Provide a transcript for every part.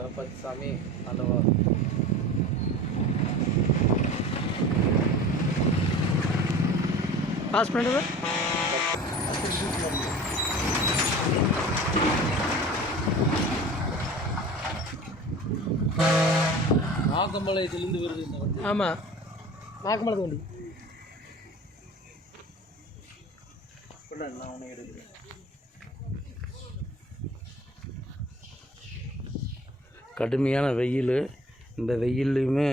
காப்பாத்து சாமி அல்லவா. பாஸ் பண்ணுறது நாகம்பாளையத்திலிருந்து வருது இந்த வண்டி. ஆமாம், நாகம்பாளையத்து வண்டி. நான் உனக்கு எடுக்கிறேன். கடுமையான வெயில். இந்த வெயில்லையுமே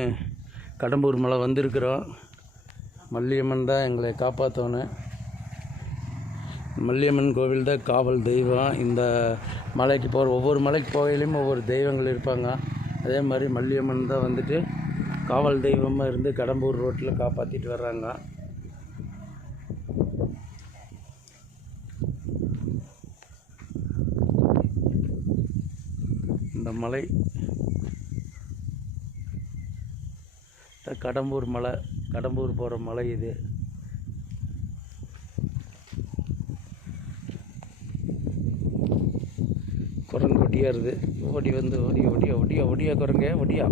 கடம்பூர் மலை வந்திருக்கிறோம். மல்லியம்மன் தான் எங்களை காப்பாற்றணும். மல்லியம்மன் கோவில் தான் காவல் தெய்வம். இந்த மலைக்கு போகிற ஒவ்வொரு மலைக்கு போகையிலையும் ஒவ்வொரு தெய்வங்கள் இருப்பாங்க. அதே மாதிரி மல்லியம்மன் தான் வந்துட்டு காவல் தெய்வமாக இருந்து கடம்பூர் ரோட்டில் காப்பாற்றிட்டு வர்றாங்க. இந்த மலை கடம்பூர் மலை, கடம்பூர் போகிற மலை இது. குரங்கு ஒடியாருது. ஓடி வந்து ஒடியா ஒடியா ஒடியா ஒடியா குரங்க ஒடியா.